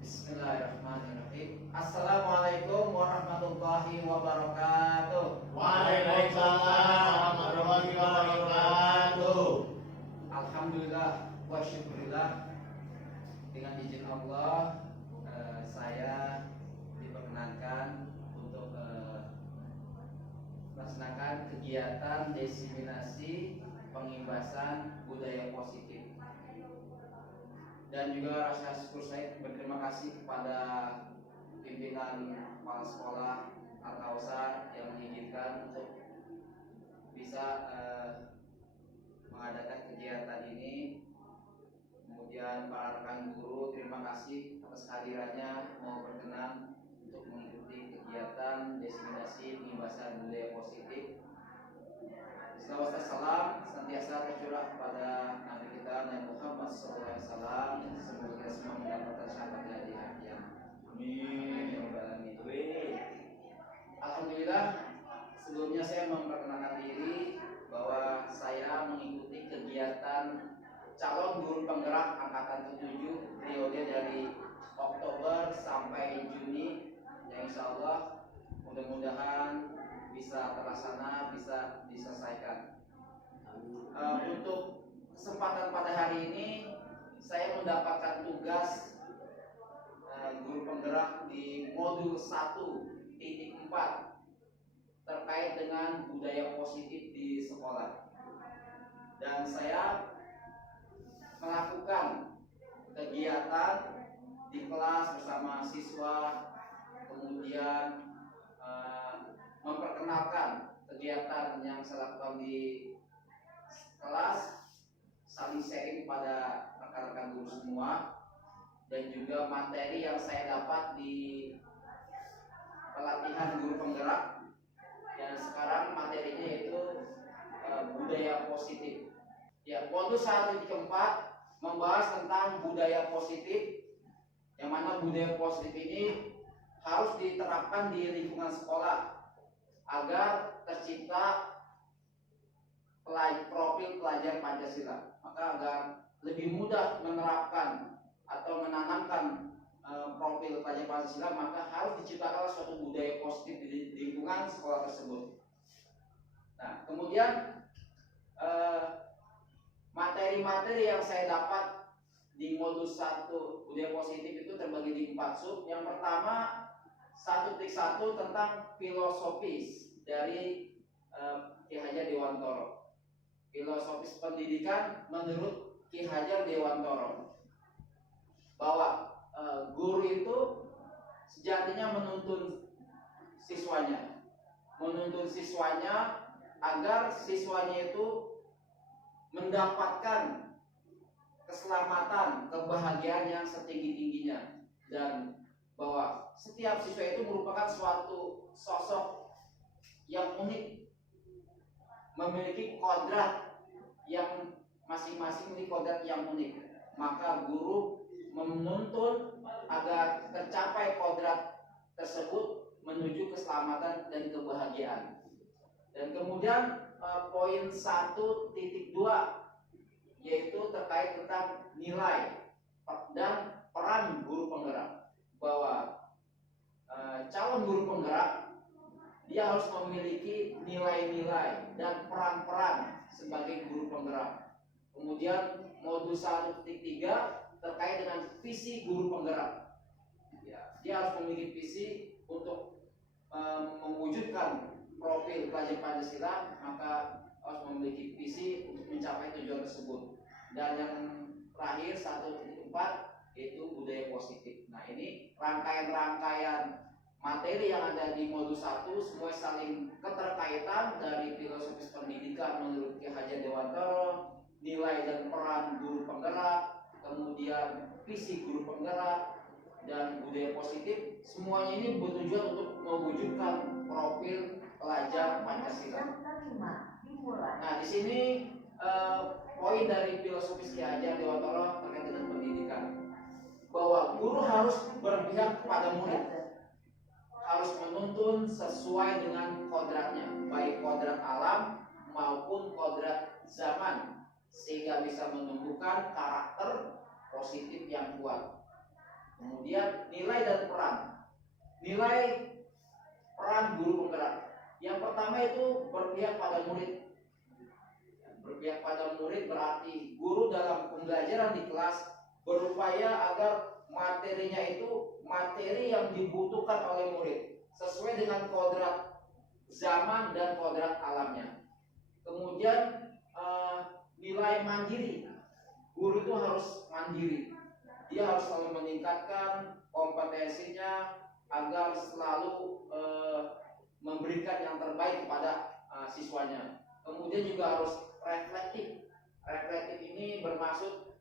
Bismillahirrahmanirrahim. Assalamualaikum warahmatullahi wabarakatuh. Waalaikumsalam warahmatullahi wabarakatuh. Alhamdulillah wa syukurillah. Dengan izin Allah, saya diperkenankan untuk melaksanakan kegiatan diseminasi pengibasan budaya positif. Dan juga rasa syukur saya berterima kasih kepada pimpinan kepala sekolah Al-Kausar yang mengizinkan untuk bisa mengadakan kegiatan ini. Kemudian para rekan guru, terima kasih atas kehadirannya mau berkenan untuk mengikuti kegiatan diseminasi pengibasan budaya positif. Salam senantiasa tercurah kepada Nabi kita Nabi Muhammad SAW. Semoga kita semua mendapatkan syafaat dari yang amin. Alhamdulillah, sebelumnya saya memperkenalkan diri bahwa saya mengikuti kegiatan calon guru penggerak angkatan ke-7 periode dari Oktober sampai Juni, yang insya Allah mudah-mudahan bisa terlaksana, bisa diselesaikan. Untuk kesempatan pada hari ini saya mendapatkan tugas guru penggerak di modul 1.4 terkait dengan budaya positif di sekolah. Dan saya melakukan kegiatan di kelas bersama siswa, kemudian memperkenalkan kegiatan yang saya lakukan di kelas, saling sharing pada rekan-rekan guru semua, dan juga materi yang saya dapat di pelatihan guru penggerak. Dan sekarang materinya yaitu budaya positif. Ya, modul 1.4 membahas tentang budaya positif, yang mana budaya positif ini harus diterapkan di lingkungan sekolah agar tercipta profil pelajar Pancasila. Maka agar lebih mudah menerapkan atau menanamkan profil pelajar Pancasila, maka harus diciptakan suatu budaya positif di lingkungan sekolah tersebut. Nah, kemudian materi-materi yang saya dapat di modul 1 budaya positif itu terbagi di 4 sub. Yang pertama 1.1 tentang filosofis dari Ki Hajar Dewantoro. Filosofis pendidikan menurut Ki Hajar Dewantoro, bahwa guru itu sejatinya menuntun siswanya agar siswanya itu mendapatkan keselamatan, kebahagiaan yang setinggi-tingginya, dan bahwa setiap siswa itu merupakan suatu sosok yang unik, memiliki kodrat yang masing-masing memiliki kodrat yang unik. Maka guru menuntun agar tercapai kodrat tersebut menuju keselamatan dan kebahagiaan. Dan kemudian poin 1.2 yaitu terkait tentang nilai dan peran guru penggerak, bahwa calon guru penggerak dia harus memiliki nilai-nilai dan peran-peran sebagai guru penggerak. Kemudian modul 1.3 terkait dengan visi guru penggerak. Ya, dia harus memiliki visi untuk mewujudkan profil pelajar Pancasila, maka harus memiliki visi untuk mencapai tujuan tersebut. Dan yang terakhir 1.4 yaitu budaya positif. Nah, ini rangkaian-rangkaian materi yang ada di modul 1 semua saling keterkaitan, dari filosofis pendidikan menurut Ki Hajar Dewantoro, nilai dan peran guru penggerak, kemudian visi guru penggerak, dan budaya positif. Semuanya ini bertujuan untuk mewujudkan profil pelajar Pancasila. Nah, di sini poin dari filosofis Ki Hajar Dewantoro terkait dengan pendidikan, bahwa guru harus berpihak kepada murid, harus menuntun sesuai dengan kodratnya, baik kodrat alam maupun kodrat zaman, sehingga bisa menumbuhkan karakter positif yang kuat. Kemudian nilai dan peran. Nilai peran guru penggerak. Yang pertama itu berpihak pada murid. Berpihak pada murid berarti guru dalam pembelajaran di kelas berupaya agar materinya itu materi yang dibutuhkan oleh murid sesuai dengan kodrat zaman dan kodrat alamnya. Kemudian nilai mandiri. Guru itu harus mandiri. Dia harus selalu meningkatkan kompetensinya agar selalu memberikan yang terbaik kepada siswanya. Kemudian juga harus reflektif. Reflektif ini bermaksud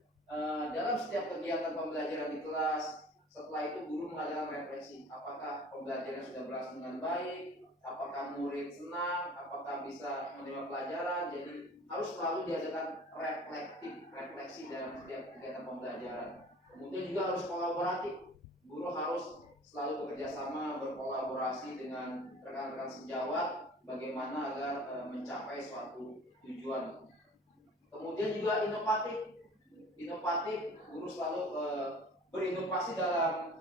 dalam setiap kegiatan pembelajaran di kelas, setelah itu guru mengadakan refleksi. Apakah pembelajaran sudah berlangsung dengan baik? Apakah murid senang? Apakah bisa menerima pelajaran? Jadi harus selalu diadakan refleksi dalam setiap kegiatan pembelajaran. Kemudian juga harus kolaboratif. Guru harus selalu bekerja sama, berkolaborasi dengan rekan-rekan sejawat bagaimana agar mencapai suatu tujuan. Kemudian juga inovatif. Inovatif, guru selalu berinovasi dalam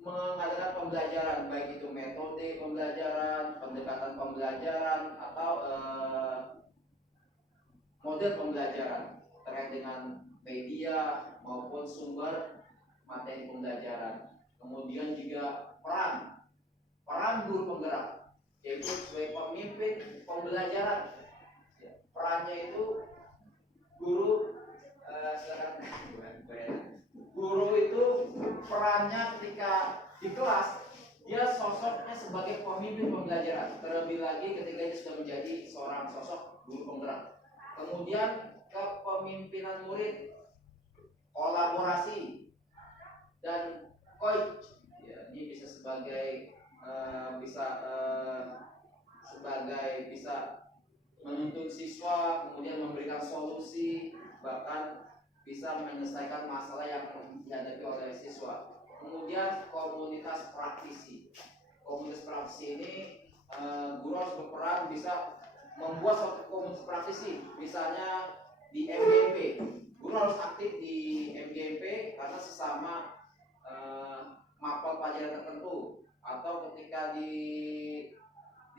mengadakan pembelajaran, baik itu metode pembelajaran, pendekatan pembelajaran, atau model pembelajaran terkait dengan media maupun sumber materi pembelajaran. Kemudian juga peran guru penggerak, yaitu sebagai pemimpin pembelajaran. Perannya itu guru guru itu perannya ketika di kelas dia sosoknya sebagai pemimpin pembelajaran, terlebih lagi ketika dia sudah menjadi seorang sosok guru penggerak. Kemudian kepemimpinan murid, kolaborasi, dan coach. Ya, ini bisa sebagai bisa menuntun siswa, kemudian memberikan solusi, bahkan bisa menyelesaikan masalah yang dihadapi oleh siswa. Kemudian komunitas praktisi. Komunitas praktisi ini guru harus berperan bisa membuat suatu komunitas praktisi, misalnya di MGMP. Guru harus aktif di MGMP karena sesama mapel pelajaran tertentu, atau ketika di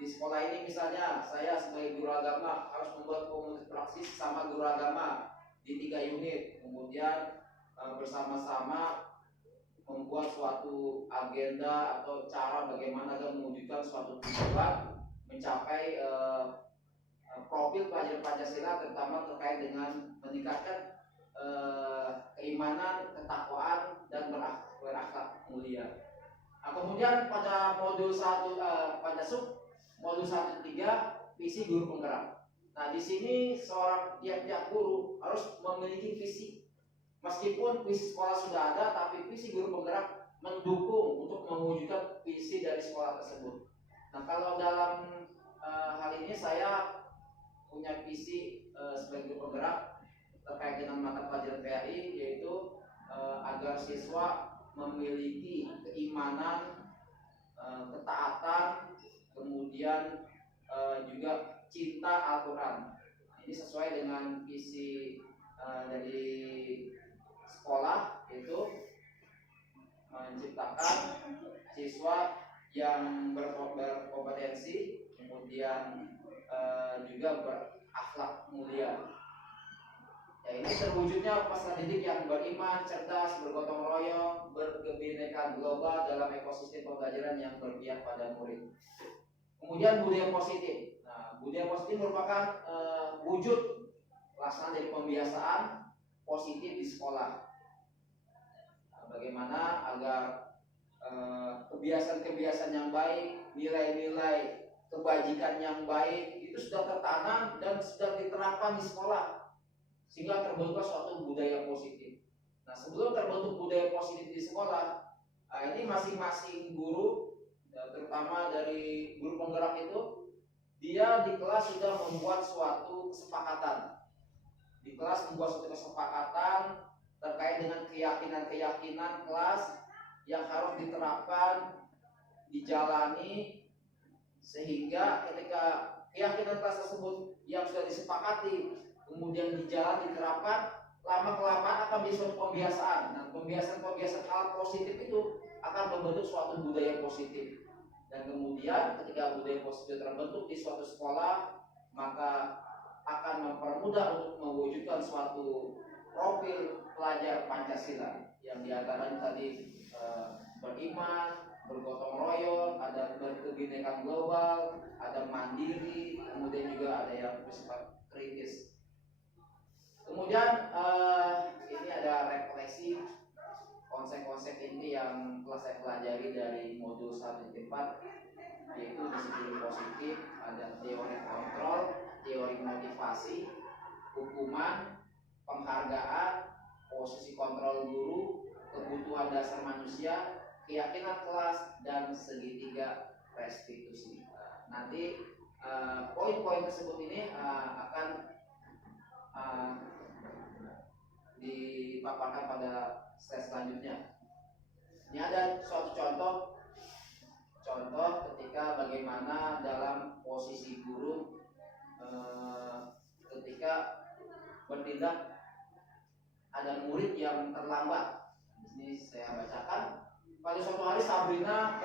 sekolah ini misalnya saya sebagai guru agama harus membuat komunitas praktisi sama guru agama di 3 unit, kemudian bersama-sama membuat suatu agenda atau cara bagaimana agar mewujudkan suatu tujuan mencapai profil pelajar Pancasila, terutama terkait dengan meningkatkan keimanan, ketakwaan, dan berakhlak mulia. Nah, kemudian pada modul 1 pada modul 1-3 visi guru penggerak. Nah, di sini tiap guru harus memiliki visi. Meskipun visi sekolah sudah ada, tapi visi guru penggerak mendukung untuk mewujudkan visi dari sekolah tersebut. Nah, kalau dalam hal ini saya punya visi sebagai guru penggerak terkait dengan mata pelajaran PAI, yaitu agar siswa memiliki keimanan, ketaatan, kemudian juga cinta Al-Quran. Ini sesuai dengan visi dari sekolah, yaitu menciptakan siswa yang berkompetensi, kemudian juga berakhlak mulia. Ya, ini terwujudnya peserta didik yang beriman, cerdas, bergotong royong, berkebinekaan global dalam ekosistem pembelajaran yang berpihak pada murid. Kemudian budaya positif. Nah, budaya positif merupakan wujud pelaksanaan dari pembiasaan positif di sekolah. Nah, bagaimana agar kebiasaan-kebiasaan yang baik, nilai-nilai kebajikan yang baik itu sudah tertanam dan sudah diterapkan di sekolah, sehingga terbentuk suatu budaya positif. Nah, sebelum terbentuk budaya positif di sekolah, ini masing-masing guru, terutama dari guru penggerak itu, dia di kelas sudah membuat suatu kesepakatan. Di kelas membuat suatu kesepakatan terkait dengan keyakinan-keyakinan kelas yang harus diterapkan, dijalani, sehingga ketika keyakinan kelas tersebut yang sudah disepakati kemudian dijalan diterapkan, lama kelamaan akan menjadi suatu pembiasaan. Nah, pembiasaan hal positif itu akan membentuk suatu budaya positif. Dan kemudian ketika budaya positif terbentuk di suatu sekolah, maka akan mempermudah untuk mewujudkan suatu profil pelajar Pancasila yang diantaranya tadi beriman, bergotong royong, ada berkebinekaan global, ada mandiri, kemudian juga ada yang bersifat kritis. Kemudian ini ada refleksi konsep-konsep inti yang telah saya pelajari dari modul 1.4, yaitu disiplin positif, ada teori kontrol, teori motivasi, hukuman, penghargaan, posisi kontrol guru, kebutuhan dasar manusia, keyakinan kelas, dan segitiga restitusi. Nanti poin-poin tersebut ini akan dipaparkan pada slide selanjutnya. Ini ada suatu contoh ketika bagaimana dalam posisi guru ketika bertindak ada murid yang terlambat. Di sini saya bacakan. Pada suatu hari Sabrina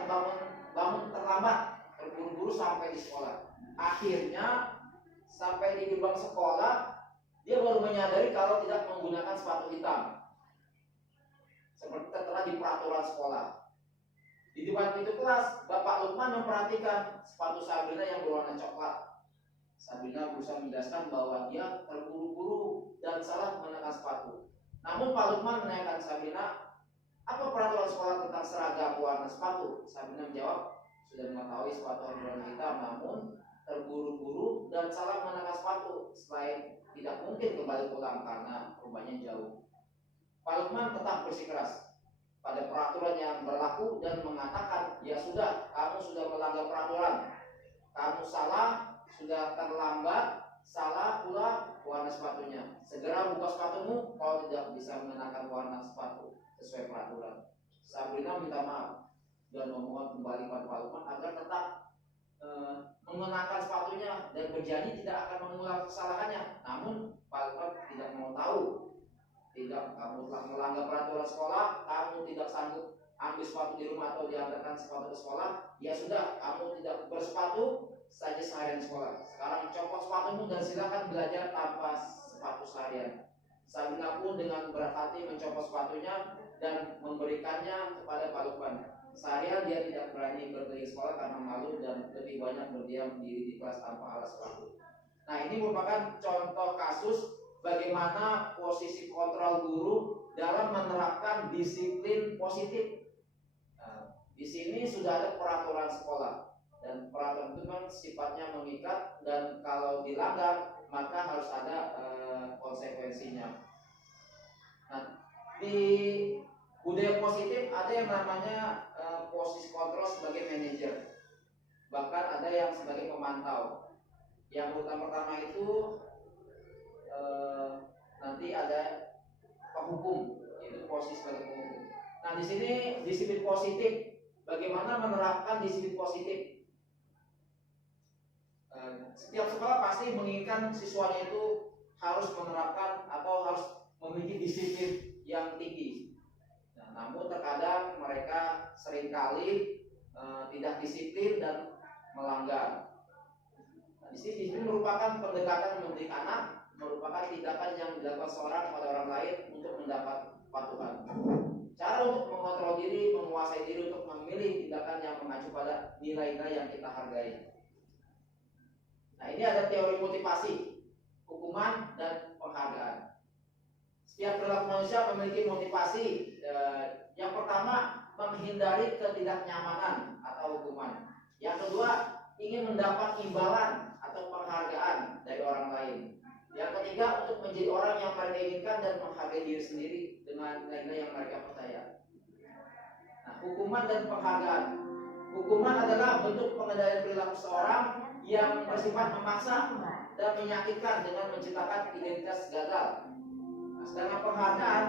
bangun terlambat, terburu-buru sampai di sekolah. Akhirnya sampai di gerbang sekolah, dia baru menyadari kalau tidak menggunakan sepatu hitam, seperti tertera di peraturan sekolah. Di depan pintu kelas, Bapak Lukman memperhatikan sepatu Sabrina yang berwarna coklat. Sabrina berusaha menjelaskan bahwa dia terburu-buru dan salah mengenakan sepatu. Namun Pak Lukman menanyakan Sabrina, apa peraturan sekolah tentang seragam warna sepatu? Sabrina menjawab, sudah mengetahui sepatu harus berwarna hitam, namun terburu-buru dan salah mengenakan sepatu. Selain tidak mungkin kembali pulang karena rumahnya jauh. Pak Lukman tetap bersikeras pada peraturan yang berlaku dan mengatakan, ya sudah, kamu sudah melanggar peraturan, kamu salah, sudah terlambat, salah pula warna sepatunya. Segera buka sepatumu, kau tidak bisa mengenakan warna sepatu sesuai peraturan. Sabrina minta maaf dan memohon kembali pada Pak Lukman agar tetap mengenakan sepatunya dan berjanji tidak akan mengulang kesalahannya. Namun Pak Lukman tidak mau tahu. Tidak, kamu telah melanggar peraturan sekolah, kamu tidak sanggup ambil sepatu di rumah atau diantarkan sepatu ke sekolah, ya sudah, kamu tidak bersepatu saja seharian sekolah. Sekarang copot sepatumu dan silakan belajar tanpa sepatu seharian. Sabrina pun dengan berat hati mencopot sepatunya dan memberikannya kepada Pak Lukman. Seharian dia tidak berani pergi ke sekolah karena malu dan lebih banyak berdiam diri di kelas tanpa alas sepatu. Nah, ini merupakan contoh kasus bagaimana posisi kontrol guru dalam menerapkan disiplin positif. Nah, di sini sudah ada peraturan sekolah dan peraturan itu kan sifatnya mengikat dan kalau dilanggar maka harus ada konsekuensinya. Nah, di budaya positif ada yang namanya posisi kontrol sebagai manajer, bahkan ada yang sebagai pemantau. Yang urutan pertama itu nanti ada penghukum, yaitu posisi sebagai penghukum. Nah, di sini disiplin positif. Bagaimana menerapkan disiplin positif? Setiap sekolah pasti menginginkan siswanya itu harus menerapkan atau harus memiliki disiplin yang tinggi. Nah, namun terkadang mereka seringkali tidak disiplin dan melanggar. Nah, di sini disiplin merupakan pendekatan mendidik anak, merupakan tindakan yang dilakukan seorang pada orang lain untuk mendapat kepatuhan. Cara untuk mengontrol diri, menguasai diri untuk memilih tindakan yang mengacu pada nilai-nilai yang kita hargai. Nah, ini ada teori motivasi, hukuman, dan penghargaan. Setiap perilaku manusia memiliki motivasi. Yang pertama, menghindari ketidaknyamanan atau hukuman. Yang kedua, ingin mendapat imbalan atau penghargaan dari orang lain. Yang ketiga, untuk menjadi orang yang mereka inginkan dan menghargai diri sendiri dengan nilai-nilai yang mereka percaya. Nah, hukuman dan penghargaan. Hukuman adalah bentuk pengendalian perilaku seorang yang bersifat memaksa dan menyakitkan dengan menciptakan identitas gagal. Nah, sedangkan penghargaan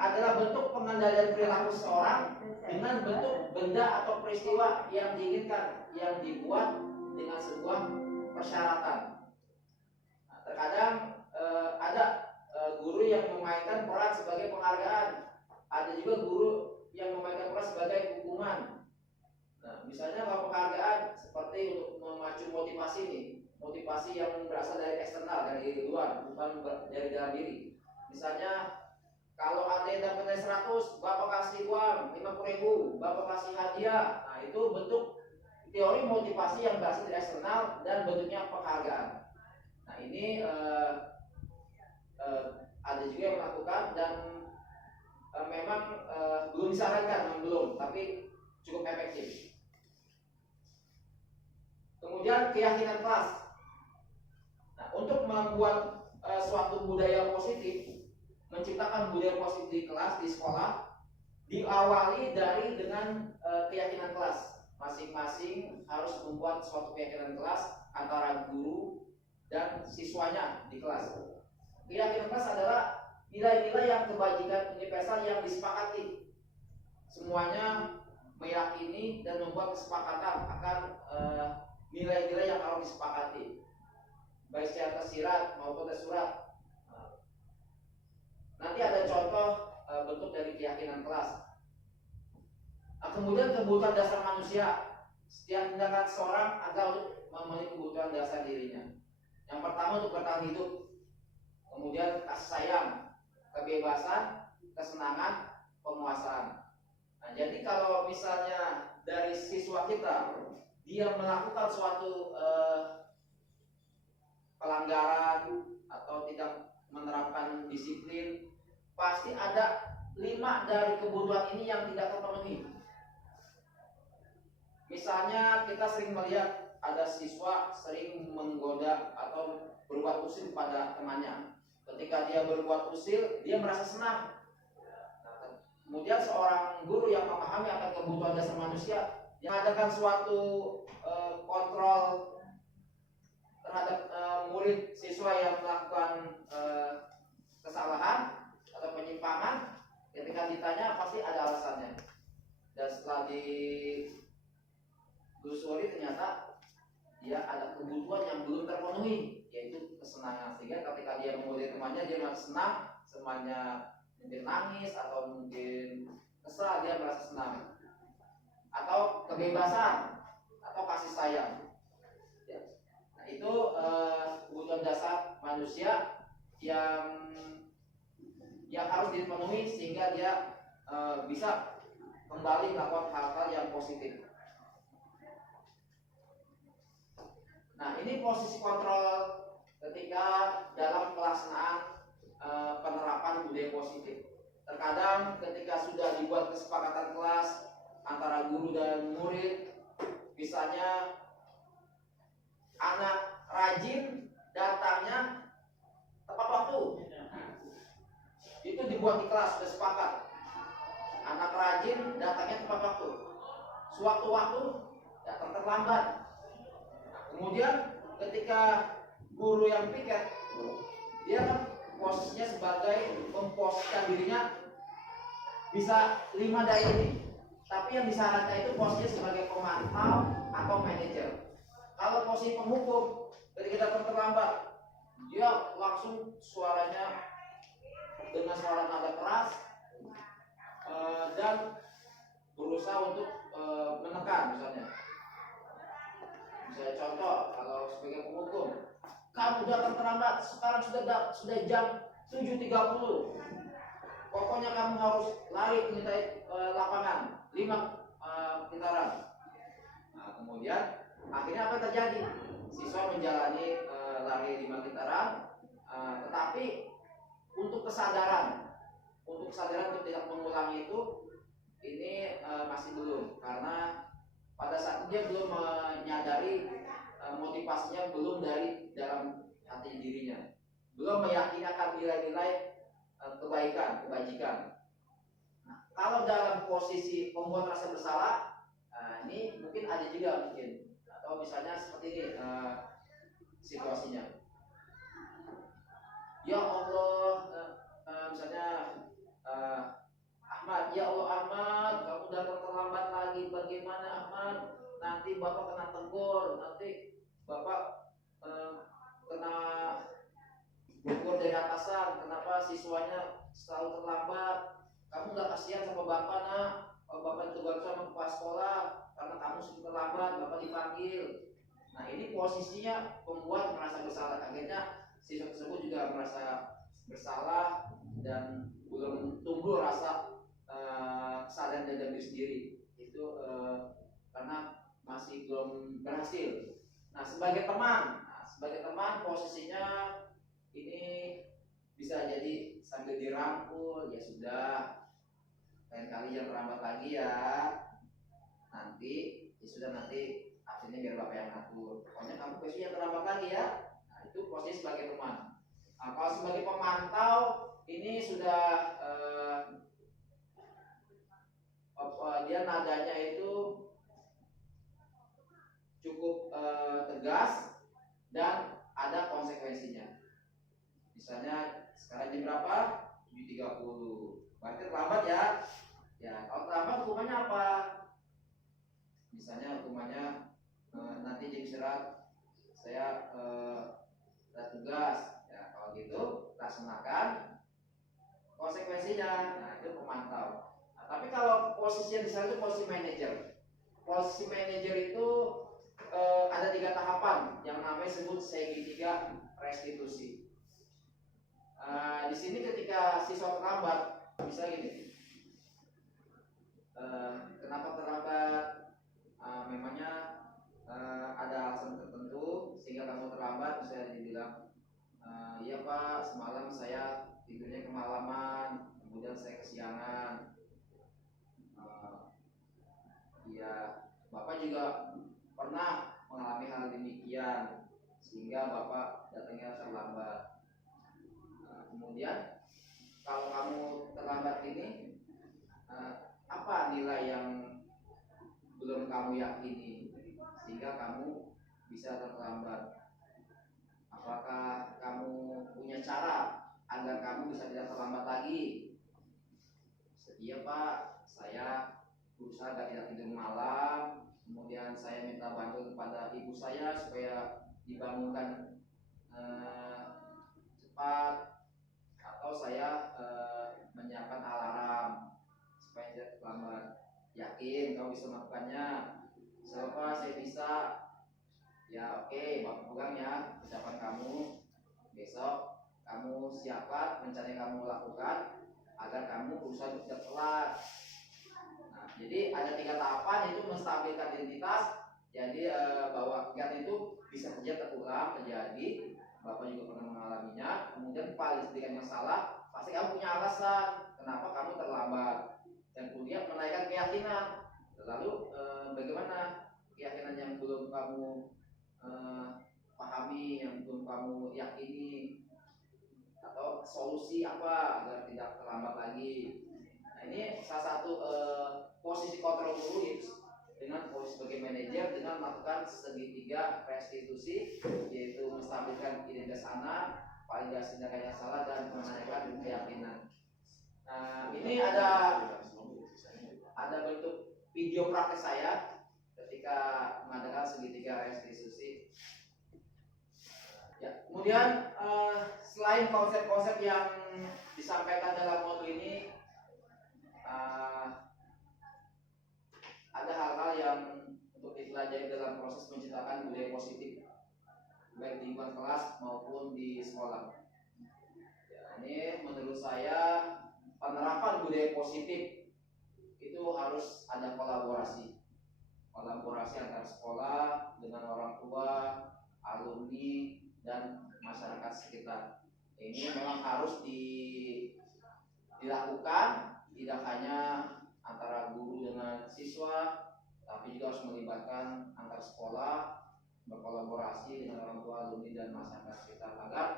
adalah bentuk pengendalian perilaku seorang dengan bentuk benda atau peristiwa yang diinginkan, yang dibuat dengan sebuah persyaratan. Nah, terkadang ada guru yang memainkan peran sebagai penghargaan, ada juga guru yang memainkan peran sebagai hukuman. Nah, misalnya kalau penghargaan seperti untuk memacu motivasi nih, motivasi yang berasal dari eksternal, dari luar, bukan dari dalam diri. Misalnya kalau ada yang dapat nilai 100, Bapak kasih uang 50.000, Bapak kasih hadiah. Nah, itu bentuk teori motivasi yang berasal dari eksternal dan bentuknya penghargaan. Nah, ini ada juga yang melakukan dan memang belum disarankan, belum, tapi cukup efektif. Kemudian keyakinan kelas. Nah, untuk membuat suatu budaya positif, menciptakan budaya positif di kelas, di sekolah, diawali dengan keyakinan kelas. Masing-masing harus membuat suatu keyakinan kelas antara guru dan siswanya di kelas. Keyakinan kelas adalah nilai-nilai yang kebajikan universal yang disepakati. Semuanya meyakini dan membuat kesepakatan akan nilai-nilai yang harus disepakati, baik secara tersirat maupun tersurat. Nanti ada contoh bentuk dari keyakinan kelas. Kemudian kebutuhan dasar manusia. Setiap tindakan seorang agar untuk memenuhi kebutuhan dasar dirinya. Yang pertama untuk bertahan hidup. Kemudian kasih sayang, kebebasan, kesenangan, penguasaan. Nah, jadi kalau misalnya dari siswa kita dia melakukan suatu pelanggaran atau tidak menerapkan disiplin, pasti ada 5 dari kebutuhan ini yang tidak terpenuhi. Misalnya kita sering melihat ada siswa sering menggoda atau berbuat usil pada temannya. Ketika dia berbuat usil, dia merasa senang. Kemudian seorang guru yang memahami akan kebutuhan dasar manusia, yang mengadakan suatu kontrol terhadap murid siswa yang melakukan kesalahan atau penyimpangan, ketika ditanya pasti ada alasannya. Dan setelah ditelusuri ternyata dia ada kebutuhan yang belum terpenuhi, yaitu kesenangan. Sehingga ketika dia memuji temannya, dia merasa senang, temannya mungkin nangis atau mungkin kesal, dia merasa senang. Atau kebebasan atau kasih sayang. Nah, itu kebutuhan dasar manusia yang harus dipenuhi sehingga dia bisa kembali melakukan hal-hal yang positif. Nah, ini posisi kontrol ketika dalam pelaksanaan penerapan budaya positif. Terkadang ketika sudah dibuat kesepakatan kelas antara guru dan murid, misalnya anak rajin datangnya tepat waktu, itu dibuat di kelas, sudah sepakat. Anak rajin datangnya tepat waktu, sewaktu-waktu datang terlambat. Kemudian ketika guru yang piket, dia kan posisinya sebagai memposisikan dirinya bisa 5 dari ini, tapi yang disarankan itu posisinya sebagai pemantau atau manajer. Kalau posisi penghukum, ketika datang terlambat, dia langsung suaranya dengan suara nada keras dan berusaha untuk menekan. Misalnya contoh, kalau sebagai penghukum, kamu datang terlambat, sekarang sudah jam 7.30. Pokoknya kamu harus lari ke lapangan 5 pintaran. Nah, kemudian akhirnya apa terjadi? Siswa menjalani lari 5 pintaran, tetapi untuk kesadaran untuk tidak mengulangi itu, ini masih belum, karena pada saat dia belum menyadari motivasinya belum dari dalam hati dirinya, belum meyakini akan nilai-nilai kebajikan. Nah, kalau dalam posisi pembuat rasa bersalah, ini mungkin ada juga atau misalnya seperti ini situasinya. Ya Allah, misalnya Ahmad, ya Allah Ahmad, kamu datang terlambat lagi, bagaimana Ahmad? Nanti Bapak kena tegur, nanti Bapak kena Tegur dari atasan, kenapa siswanya selalu terlambat? Kamu nggak kasihan sama bapak nak? Kalau bapak ditegur sama kepala sekolah karena kamu sudah terlambat, bapak dipanggil. Nah ini posisinya pembuat merasa bersalah. Akhirnya siswa tersebut juga merasa bersalah dan belum tumbuh rasa kesadaran dalam diri sendiri. Itu karena masih belum berhasil. Nah sebagai teman posisinya ini bisa jadi sambil dirangkul, ya sudah, lain kali jangan terlambat lagi ya, nanti ya sudah, nanti absennya biar bapak yang ngatur, pokoknya kamu besok jangan terlambat lagi ya. Nah itu posisi sebagai teman. Nah, kalau sebagai pemantau ini sudah dia nadanya itu cukup tegas dan ada konsekuensinya. Misalnya sekarang jam berapa? 7.30. Berarti terlambat ya. Ya, kalau terlambat hukumannya apa? Misalnya hukumannya nanti jam istirahat saya ada tugas. Ya, kalau gitu laksanakan konsekuensinya. Nah, itu pemantau. Nah, tapi kalau posisinya di sana itu posisi manajer. Posisi manajer itu ada 3 tahapan yang namanya disebut segitiga restitusi. Di sini ketika siswa terlambat, bisa gini, kenapa terlambat? Memangnya ada alasan tertentu sehingga kamu terlambat, bisa dibilang, iya pak, semalam saya tidurnya kemalaman, kemudian saya kesiangan. Iya, bapak juga pernah mengalami hal demikian sehingga bapak datangnya terlambat. Kemudian kalau kamu terlambat ini, apa nilai yang belum kamu yakini sehingga kamu bisa terlambat? Apakah kamu punya cara agar kamu bisa tidak terlambat lagi? Iya pak, saya berusaha agar tidak tidur malam. Kemudian saya minta bantu kepada ibu saya supaya dibangunkan cepat, atau saya menyiapkan alarm supaya tidak terlambat. Yakin kau bisa melakukannya? Siapa saya bisa? Ya oke, bapak pegang ya ucapan kamu. Besok kamu siapkan rencana yang kamu lakukan agar kamu berusaha untuk tidak telat. Nah, jadi ada 3 tahapan, yaitu menstabilkan identitas. Jadi bahwa kegiatan itu bisa saja terulang terjadi, bapak juga pernah mengalaminya. Kemudian paling sedikit masalah, pasti kamu punya alasan kenapa kamu terlambat. Dan kemudian menaikkan keyakinan. Lalu bagaimana keyakinan yang belum kamu pahami, yang belum kamu yakini, atau solusi apa agar tidak terlambat lagi. Nah ini salah satu posisi kontrol guru dengan posisi sebagai manajer dengan melakukan segitiga restitusi, yaitu menstabilkan identitas anak, validasi tindakan yang salah, dan menaikkan keyakinan. Nah ini ada bentuk video praktek saya ketika mengadakan segitiga restitusi. Ya, kemudian selain konsep-konsep yang disampaikan dalam modul ini, ada hal-hal yang untuk dipelajari dalam proses menciptakan budaya positif, baik di lingkungan kelas maupun di sekolah. Ya, ini menurut saya penerapan budaya positif itu harus ada kolaborasi antara sekolah dengan orang tua, alumni, dan masyarakat sekitar. Ini memang harus dilakukan, tidak hanya antara guru dengan siswa, tapi juga harus melibatkan antar sekolah, berkolaborasi dengan orang tua, alumni, dan masyarakat sekitar agar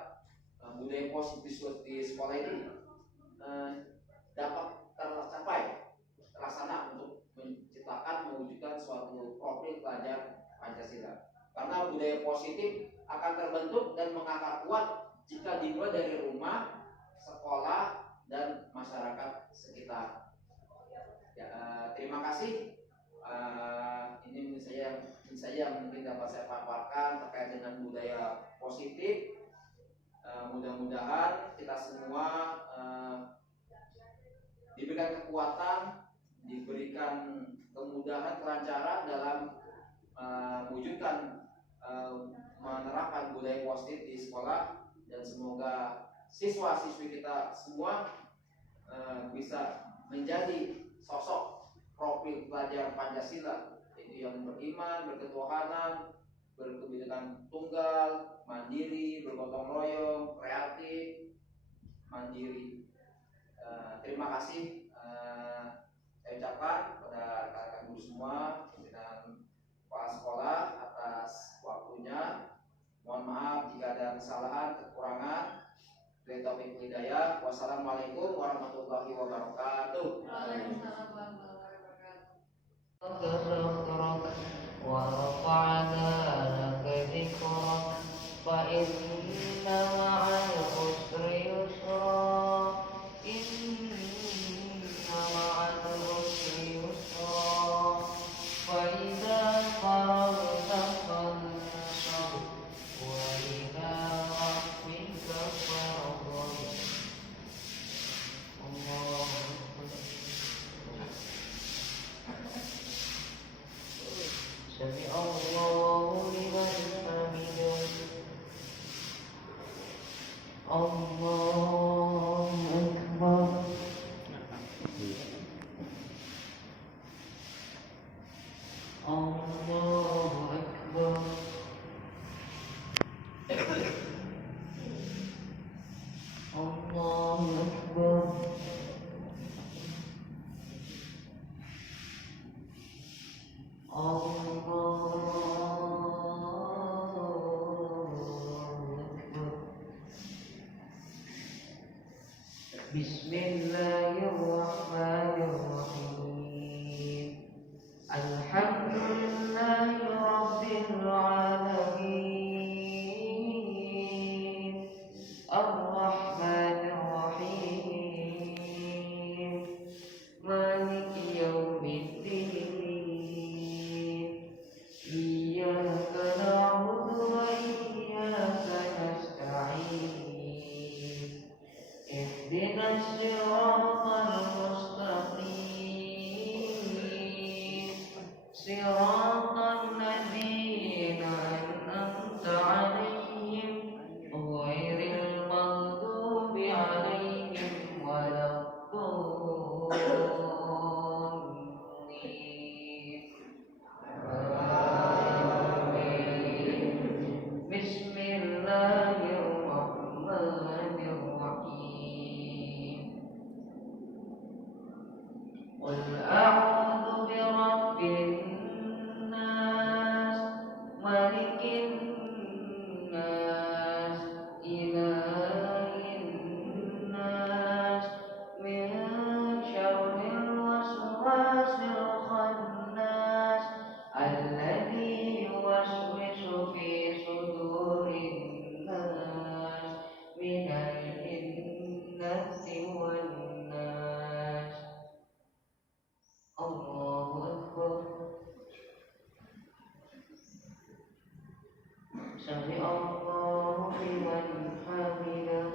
budaya positif di sekolah ini dapat tercapai, terlaksana untuk mewujudkan suatu profil pelajar Pancasila. Karena budaya positif akan terbentuk dan mengakar kuat jika dimulai dari rumah, sekolah, dan masyarakat sekitar. Ya, terima kasih. Ini mungkin saja yang mungkin dapat saya paparkan terkait dengan budaya positif. Mudah-mudahan kita semua diberikan kekuatan, diberikan kemudahan, kelancaran dalam mewujudkan menerapkan budaya positif di sekolah, dan semoga siswa-siswi kita semua bisa menjadi sosok profil pelajar Pancasila, yaitu yang beriman, berketuhanan, berkebinekaan tunggal, mandiri, bergotong royong, kreatif, mandiri. Terima kasih saya ucapkan kepada rekan-rekan guru semua dan kepala sekolah atas waktunya. Mohon maaf jika ada kesalahan, kekurangan. Dari Taufik Hidayah. Wassalamualaikum warahmatullahi wabarakatuh. Waalaikumsalam warahmatullahi wabarakatuh. ورفعنا لك ذكرك فإن مع العسر يسرا إن مع العسر يسرا فإذا فرغت فانصب وإلى ربك فارغب. الله سمع الله لمن حمده. الله أكبر. الله أكبر. الله أكبر. بسم الله الرحمن الرحيم. الحمد لله رب العالمين الرحمن الرحيم مالك يوم الدين إياك نعبد وإياك نستعين اهدنا الصراط المستقيم صراط الذين أنعمت عليهم غير المغضوب عليهم ولا الضالين. آمين. بسم الله الرحمن الرحيم. قل أعوذ برب الناس ملك الناس إله الناس من شر الوسواس الخناس الذي يوسوس في صدور الناس من الجنة والناس. الله أكبر. سمع الله لمن حمده.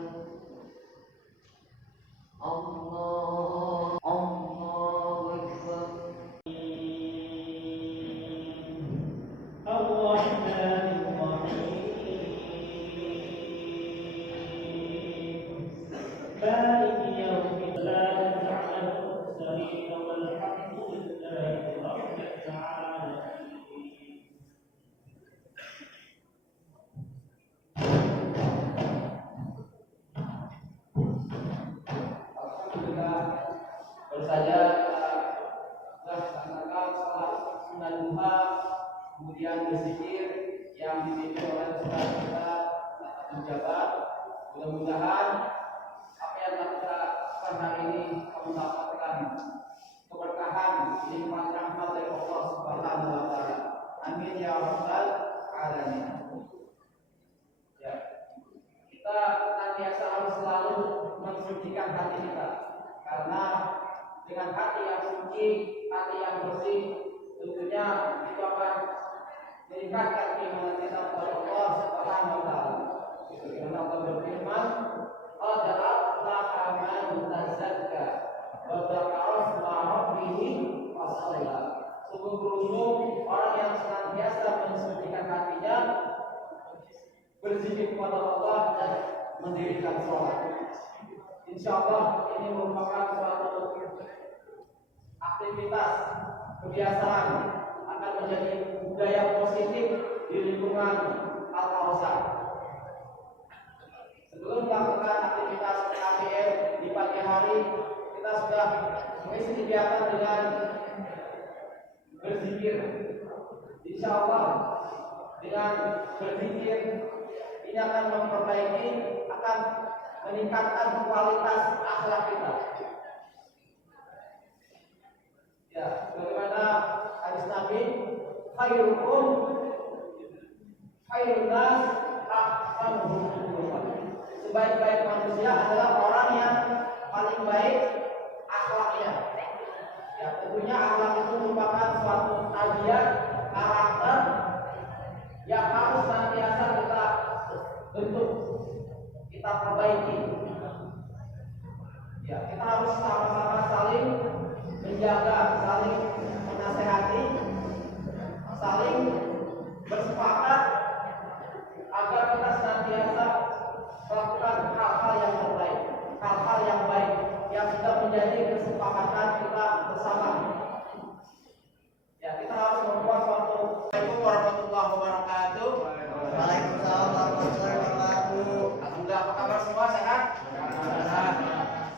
الله أكبر. الرحمن الرحيم مالك يوم الدين على المرسلين والحمد لله رب العالمين. Alhamdulillah, baru saja kita laksanakan sholat sunnah duha, kemudian berzikir yang dipimpin oleh ustaz kita menjabat. Mudah-mudahan apa yang telah kita lakukan hari ini kamu dapatkan keberkahan, limpahan rahmat dari Allah Subhanahu wa taala. Amin ya rabbal alamin. Ya. Kita senantiasa harus selalu mensucikan hati kita, karena dengan hati yang suci, hati yang bersih, tentunya itu akan meningkatkan keimanan kita kepada Allah Subhanahu wa taala. Karena Allah berfirman, "Qad aflaha man tazakka wa dzakara isma rabbih fasalla." Sungguh beruntung orang yang senantiasa mensucikan hatinya, berzikir kepada Allah dan mendirikan sholat. Insya Allah ini merupakan suatu aktivitas kebiasaan akan menjadi budaya positif di lingkungan Al-Kausar. Sebelum melakukan aktivitas KBM di pagi hari, kita sudah mengisi kegiatan dengan berzikir. Insya Allah dengan berzikir ini akan memperbaiki, akan meningkatkan kualitas akhlak kita. Ya, bagaimana hadis Nabi, khairukum khairun nas ahsanuhum khuluqan. Sebaik-baik manusia adalah orang yang paling baik akhlaknya. Ya, tentunya akhlak itu merupakan suatu tabiat karakter yang harus senantiasa kita bentuk, kita perbaiki. Ya, kita harus sama-sama saling menjaga, saling menasehati, saling bersepakat agar kita senantiasa melakukan hal-hal yang terbaik, hal-hal yang baik yang sudah menjadi kesepakatan kita bersama. Ya, kita harus membuat suatu. Assalamualaikum warahmatullahi wabarakatuh. Waalaikumsalam warahmatullahi wabarakatuh. Alhamdulillah, apa kabar semua, sehat?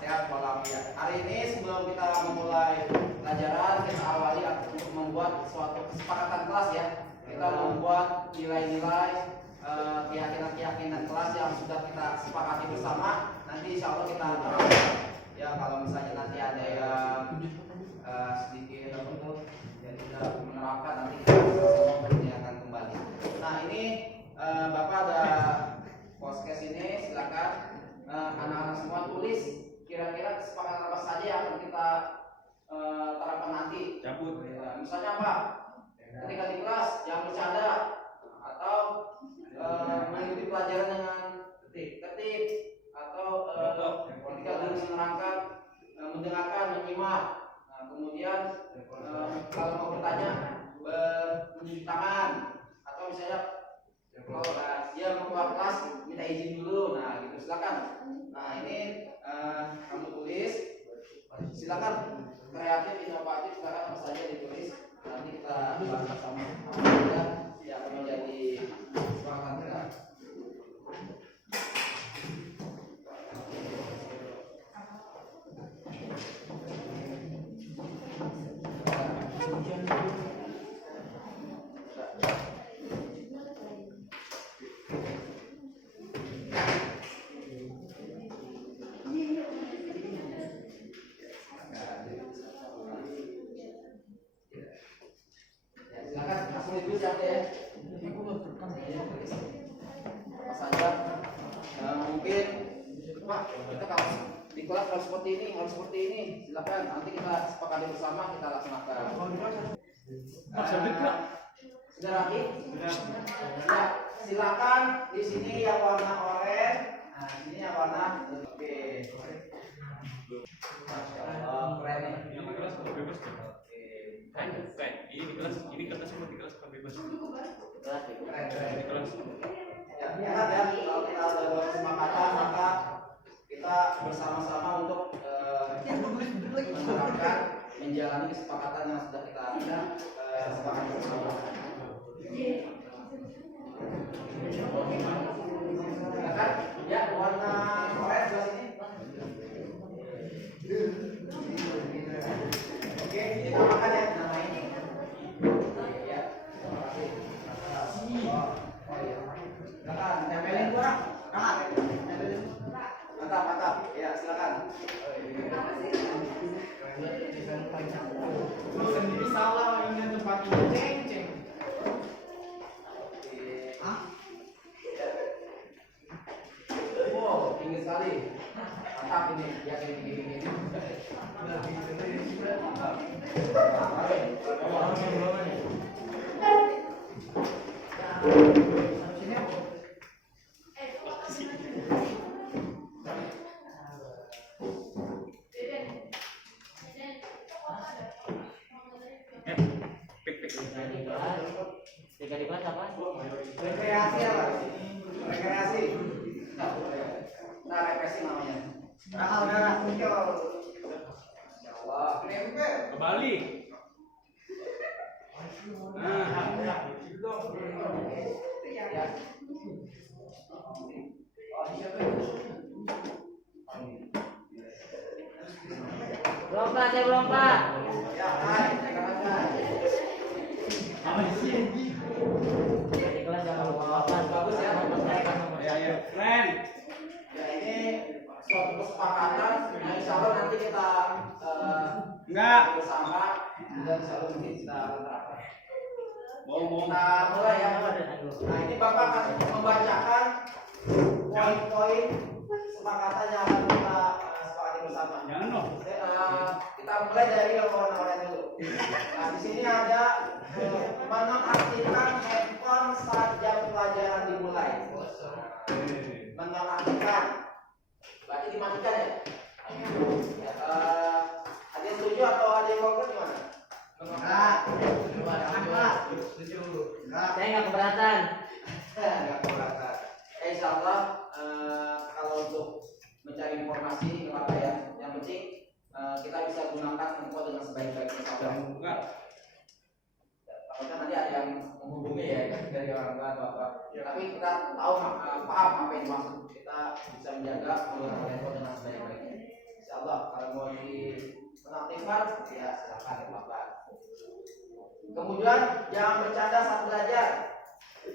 Sehat walafiat. Hari ini sebelum kita memulai pelajaran, kita awali untuk membuat suatu kesepakatan kelas ya. Kita membuat nilai-nilai keyakinan-keyakinan kelas yang sudah kita sepakati bersama. Nanti insya Allah kita terapkan. Ya, kalau misalnya nanti ada yang sedikit yang tidak menerapkan, nanti kita semua akan kembali. Nah, ini Bapak ada podcast ini, silakan anak-anak semua tulis kira-kira kesepakatan apa saja yang akan kita terapkan nanti. Cabut. Misalnya apa? Ketika di kelas jangan bercanda atau mengikuti pelajaran dengan tertib atau ketika guru menerangkan mendengarkan, menyimak. Nah, kemudian kalau mau bertanya mencuci tangan atau misalnya kalau dia mau keluar kelas minta izin dulu. Nah, gitu silakan. Nah, ini kamu tulis. Silakan kreatif, inovatif, silakan apa saja ditulis. Nanti kita bahas bersama. Ya, akan menjadi kesepakatan kita. Mungkin Pak, kita kalau di kelas harus seperti ini, silakan nanti kita sepakati bersama, kita laksanakan. Sudah rapi? Ya, silakan di sini yang warna oranye, nah di sini yang warna oke. Masya Allah, keren nih. Ini kelas bebas tuh. Ini kelas semua di kelas bebas. Keren. Di kelas. Ya, lihat ya, kalau kita sudah berkesepakatan maka kita bersama-sama untuk menerapkan, menjalani kesepakatan yang sudah kita sepakati bersama. Silakan, ya warna oranye sebelah sini. Oke, kita makan ya, nama ini. Ya, terima kasih. Silakan, tempelin gua. Mantap. Ya, silakan. Lu sendiri salah ini tempat ceng. Wow, tinggi sekali. Mantap ini, ya gini. Mantap. Rekreasi apa? Rekreasi. Nah, represi namanya. Udah. Ya Allah, nempel. Kembali. Nah, Ya. Oh, siapa? Belum Pak, saya belum Pak. Ya, hai, silakan. Di kelas jangan lupa makan. Bagus ya. ya, keren. Ya, ini suatu kesepakatan. Nah, insya Allah nanti kita Enggak. bersama dan insya Allah mungkin kita terapkan. Bohong. Kita mulai ya. Nah, ini Bapak akan membacakan poin-poin kesepakatan yang akan kita sepakati bersama. Jangan dong. Kita mulai dari yang orang-orang dulu. Nah, di sini ada menonaktifkan handphone saat jam pelajaran dimulai. Menonaktifkan, berarti dimatikan ya? Ya, ada yang setuju atau ada yang mau gimana? Saya nggak keberatan. Enggak keberatan. Insya Allah kalau untuk mencari informasi nggak apa-apa ya. Yang penting kita bisa gunakan info dengan sebaik-baiknya. Enggak. Takutnya nanti ada yang menghubungi ya dari orang tua atau apa. Tapi kita tahu paham apa yang dimaksud. Kita bisa menjaga menggunakan info dengan sebaik-baiknya. Insya Allah kalau mau dinonaktifkan ya silakan Bapak. Kemudian jangan bercanda saat belajar.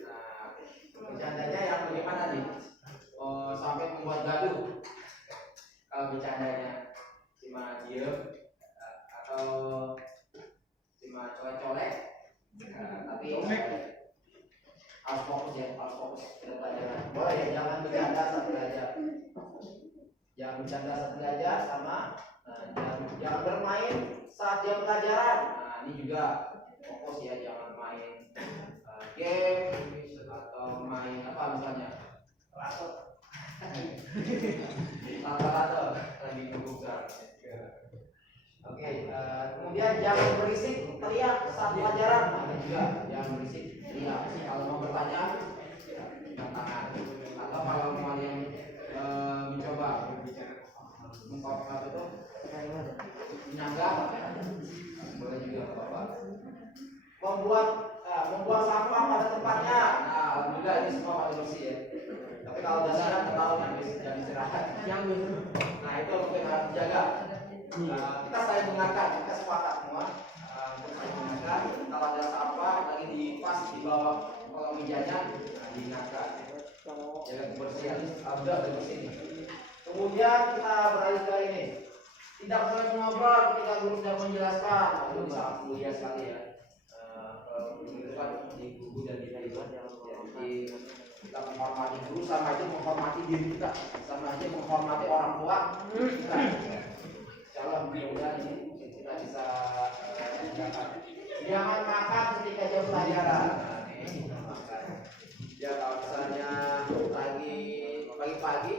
Nah, bercandanya yang bagaimana nih? Sampai membuat gaduh. Kalau bercandanya cuma diem atau cuma colek-colek, tapi harus fokus ya, harus fokus ke pelajaran. Boleh ya, jangan bercanda saat belajar. Jangan bercanda saat belajar sama jangan bermain saat jam pelajaran. Nah, ini juga fokus ya, jangan main game atau main apa misalnya lato-lato lagi ngebuka. Oke, kemudian jangan berisik teriak saat pelajaran. Nah, ini juga jangan berisik teriak. Kalau mau bertanya angkat tangan, atau kalau mau yang mencoba apa itu menyanggah boleh juga Bapak. Membuang sampah pada tempatnya. Nah, alhamdulillah ini semua pada bersih ya. Tapi kalau udah siap, tahu jangan istirahat. Nah, itu mungkin harus dijaga. Kita saling mengingatkan, kita sepakat semua untuk saling mengingatkan. Kalau ada sampah lagi pas di bawah kolong mejanya, diingatkan. Jaga kebersihan. Alhamdulillah udah bersih. Kemudian kita beralih ke ini. Tidak boleh mengobrol ketika guru sedang menjelaskan. Itu sangat mulia sekali ya. Di guru dan di ibadah. Jadi kita menghormati guru sama aja menghormati diri kita, sama aja menghormati orang tua kita. Insyaallah mudah-mudahan ini kita bisa menjaga. Jangan makan ketika jam pelajaran. Ya kalau misalnya lagi pagi-pagi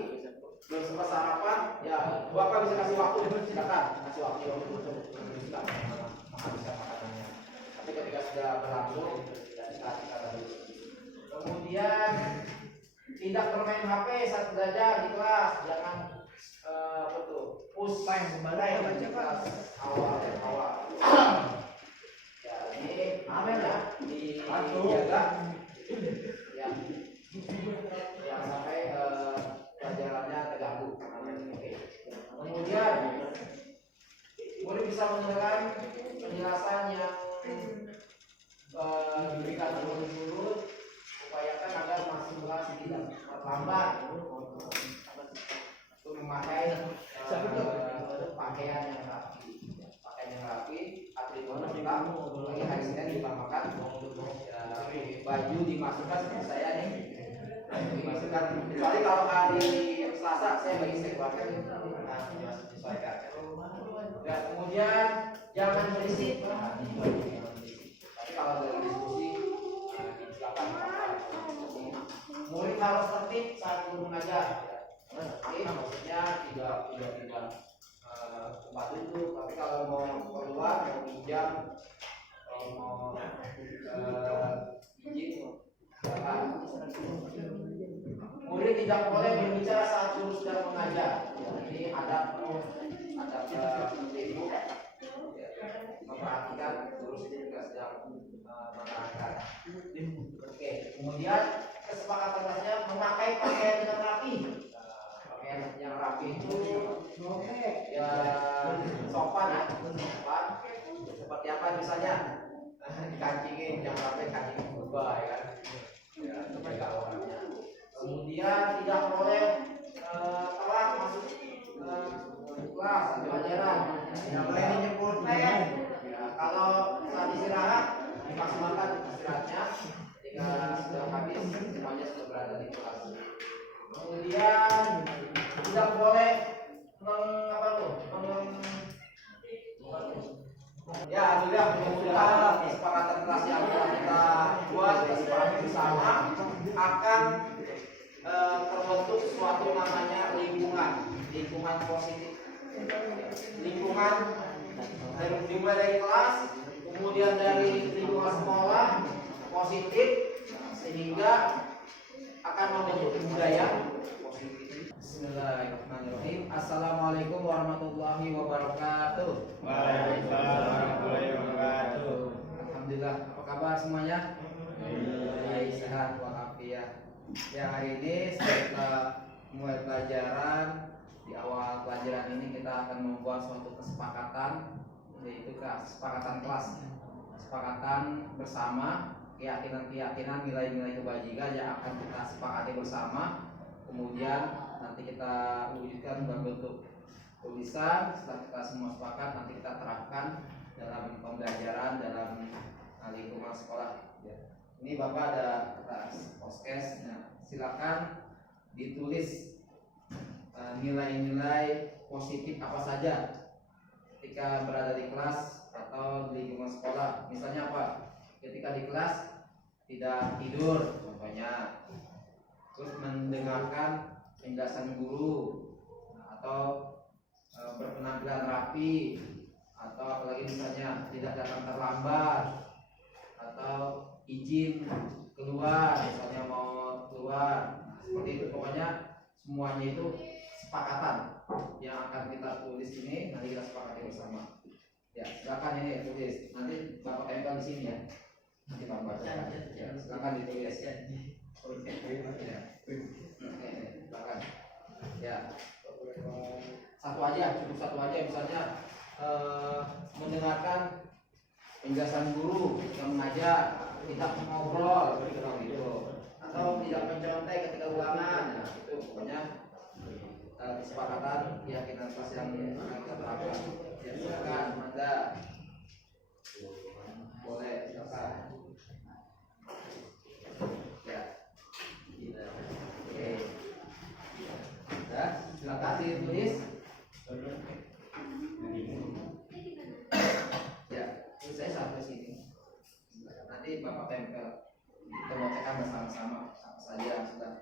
belum sempat sarapan, ya Bapak bisa kasih waktu, silakan kasih waktu untuk menghabiskan makanannya. Tapi ketika sudah berlangsung, ya kita dulu. Kemudian tidak bermain HP saat belajar di kelas, jangan push play di kelas awal. Ya ini amin ya dijaga, ya jangan sampai pelajarannya terganggu. Kemudian boleh bisa mendengarkan penjelasan yang diberikan turut-turut, upayakan agar masing-masing tidak terlambat untuk memakai pakaian yang rapi, atribut lengkap. Lagi hari Senin diutamakan baju dimasukkan seperti saya nih, dimasukkan. Kecuali kalau hari Selasa saya bagi saya keluarkan disesuaikan. Dan kemudian jangan berisik. Tapi kalau dari diskusi silakan. Murid harus tertib saat guru mengajar. Jadi maksudnya tidak tempat duduk. Tapi kalau mau keluar, mau pinjam, kalau mau izin silakan. Murid tidak boleh berbicara saat guru sedang mengajar. Ini ada ibu memperhatikan guru juga sedang menerangkan. Oke, kemudian kesepakatan kelasnya memakai pakaian yang rapi. Pakaian yang rapi itu ya sopan ya, sopan. Seperti apa misalnya? Dikancingin yang rapi, kancing berubah ya kan? Ya, seperti orangnya. Kemudian tidak boleh telat masuk kelas pelajaran. Tidak boleh menjemput pen. Ya, kalau saat istirahat dimaksimalkan istirahatnya. Ketika sudah habis semuanya sudah berada di kelas. Kemudian tidak boleh ya sudah mudah-mudahan kesepakatan kelas yang telah kita buat kesepakatan bersama akan terbentuk suatu namanya lingkungan positif, lingkungan dimulai dari kelas, kemudian dari lingkungan sekolah positif sehingga akan membentuk budaya positif. Bismillahirrahmanirrahim. Assalamualaikum warahmatullahi wabarakatuh. Waalaikumsalam warahmatullahi wabarakatuh. Alhamdulillah, apa kabar semuanya? Baik, sehat walafiat. Ya, hari ini setelah mulai pelajaran, di awal pelajaran ini kita akan membuat suatu kesepakatan, yaitu kesepakatan kelas, kesepakatan bersama, keyakinan-keyakinan, nilai-nilai kebajikan yang akan kita sepakati bersama. Kemudian nanti kita wujudkan dalam bentuk tulisan. Setelah kita semua sepakat, nanti kita terapkan dalam pembelajaran dalam lingkungan sekolah. Ya. Ini Bapak ada kertas podcast. Nah, silakan ditulis nilai-nilai positif apa saja ketika berada di kelas atau di lingkungan sekolah. Misalnya apa? Ketika di kelas tidak tidur, contohnya. Terus mendengarkan penjelasan guru, atau berpenampilan rapi, atau apalagi misalnya tidak datang terlambat, atau izin keluar, misalnya mau keluar. Nah, seperti itu, pokoknya semuanya itu sepakatan yang akan kita tulis ini, nanti kita sepakati bersama. Ya, silakan ini tulis. Nanti Bapak tempel di sini ya. Nanti Bapak baca. Ya, silakan ditulis. Ya. Oke, silakan. Ya. Satu aja, cukup satu aja, misalnya mendengarkan penjelasan guru yang mengajar, tidak mengobrol gitu, atau tidak mencontek ketika ulangan. Nah, itu pokoknya kesepakatan keyakinan kelas yang akan kita terapkan. Ya, silakan Anda boleh, silakan. Ya. Oke. Ya, silakan ditulis. Ya, saya sampai sini. Nanti Bapak tempel. Kita bacakan bersama-sama apa saja yang sudah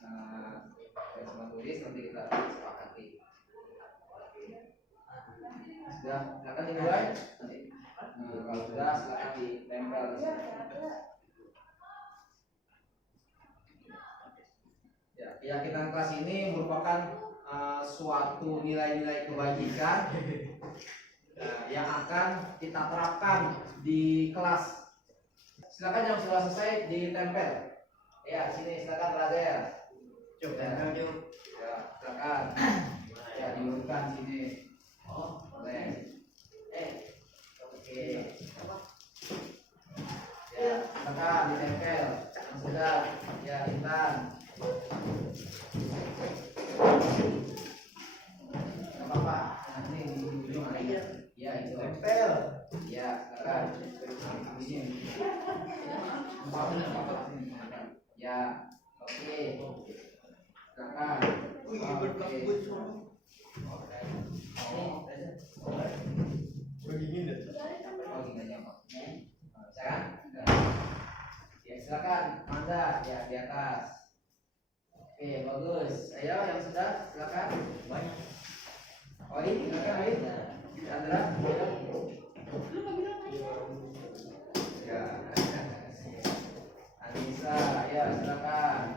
saya sama tulis, nanti kita sepakati. Sudah, silakan dimulai. Nanti kalau sudah silakan ditempel di sini. Ya, keyakinan kelas ini merupakan suatu nilai-nilai kebajikan yang akan kita terapkan di kelas. Silakan yang sudah selesai ditempel. Ya, sini silakan Razer. Ya, silakan. Ya, diurutkan sini. Oh, boleh. Oke. Ya, silakan ditempel. Yang sudah, ya, Intan. Gak apa-apa. Nah, ini di ujung ada. Ya, itu. Tempel. Ya, silakan. Ini. Ya, oke. Silakan. Ya, silakan. Anda ya di atas. Oke, bagus. Ayo yang sudah, silakan. Oi, silakan Oi. Chandra. Ya. Anissa, ya silakan.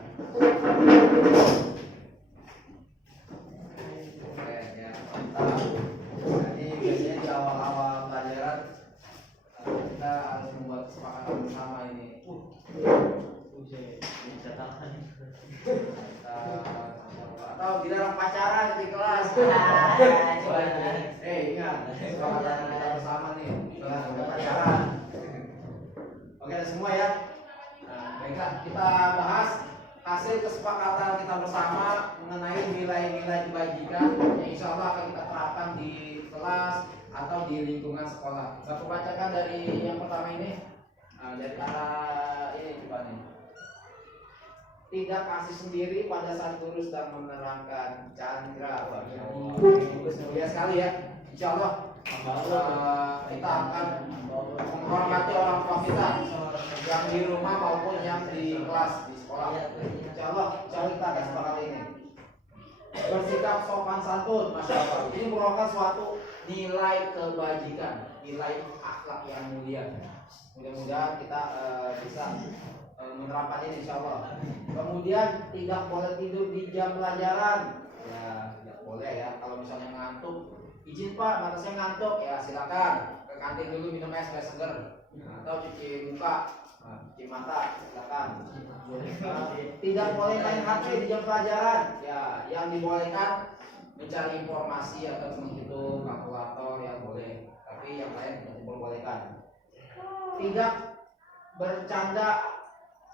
Oke, ya mantap. Jadi biasanya di awal-awal pelajaran kita harus membuat kesepakatan bersama ini. Atau dilarang pacaran di kelas. Ingat kesepakatan kita bersama nih, jangan ada pacaran. Oke, ada semua ya. Nah, baiklah, kita bahas hasil kesepakatan kita bersama mengenai nilai-nilai kebajikan yang insya Allah akan kita terapkan di kelas atau di lingkungan sekolah. Bapak bacakan dari yang pertama ini, dari kata ini coba nih. Tidak kasih sendiri pada saat guru sedang menerangkan. Chandra, bagus mulia sekali ya. Insya Allah kita akan menghormati orang tua kita yang di rumah maupun yang di kelas di sekolah. Insya Allah kita akan sepakat ini. Bersikap sopan santun, masya Allah. Ini merupakan suatu nilai kebajikan, nilai akhlak yang mulia. Mudah-mudahan kita bisa menerapkan ini insya Allah. Kemudian tidak boleh tidur di jam pelajaran. Ya, tidak boleh ya. Kalau misalnya ngantuk, izin Pak, mata saya ngantuk, ya silakan ke kantin dulu minum es supaya seger. Atau cuci muka, cuci mata, silakan. Tidak boleh main HP di jam pelajaran. Ya, yang dibolehkan mencari informasi atau menghitung kalkulator ya boleh. Tapi yang lain tidak diperbolehkan. Tidak bercanda